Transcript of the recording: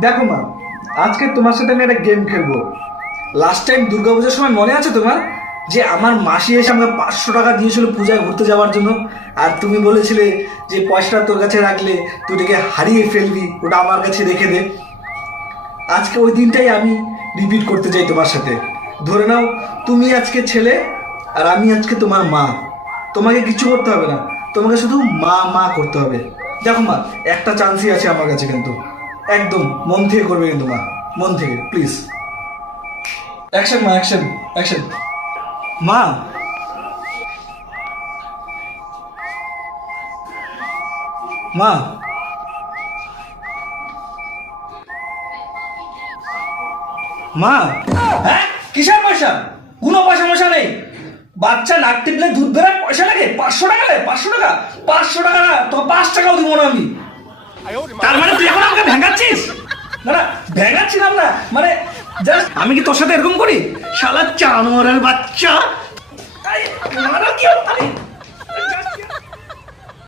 দেখো মা, আজকে তোমার সাথে আমি একটা গেম খেলবো। লাস্ট টাইম দুর্গাপূজার সময় মনে আছে তোমার, যে আমার মাসি এসে আমাকে 500 টাকা দিয়েছিল পূজায় ঘুরতে যাওয়ার জন্য, আর তুমি বলেছিলে যে পয়সাটা তোর কাছে রাখলে তুই এটাকে হারিয়ে ফেলবি, ওটা আমার কাছে রেখে দে। আজকে ওই দিনটাই আমি রিপিট করতে চাই তোমার সাথে। ধরে নাও তুমি আজকে ছেলে আর আমি আজকে তোমার মা। তোমাকে কিছু করতে হবে না, তোমাকে শুধু মা মা করতে হবে। দেখো মা, একটা চান্সই আছে আমার কাছে, কিন্তু একদম মন থেকে করবে কিন্তু মা, মন থেকে প্লিজ। অ্যাকশন মা, অ্যাকশন অ্যাকশন। মা, মা, মা। হ্যাঁ, কিসের পয়সা? কোনো পয়সা মশা নেই। বাচ্চা নাক টিপলে দুধ বেরোয়, পয়সা লাগে? 500 টাকা লাগে? 500 টাকা? 500 টাকা না, তো 5 টাকাও দিব না আমি। তার মানে তুই এখন আমাকে ভেঙাচ্ছিস? না না, ভেঙাচ্ছিলাম না, মানে জাস্ট আমি কি তোর সাথে এরকম করি? শালা জানোয়ারের বাচ্চা। আরে, মারা কি?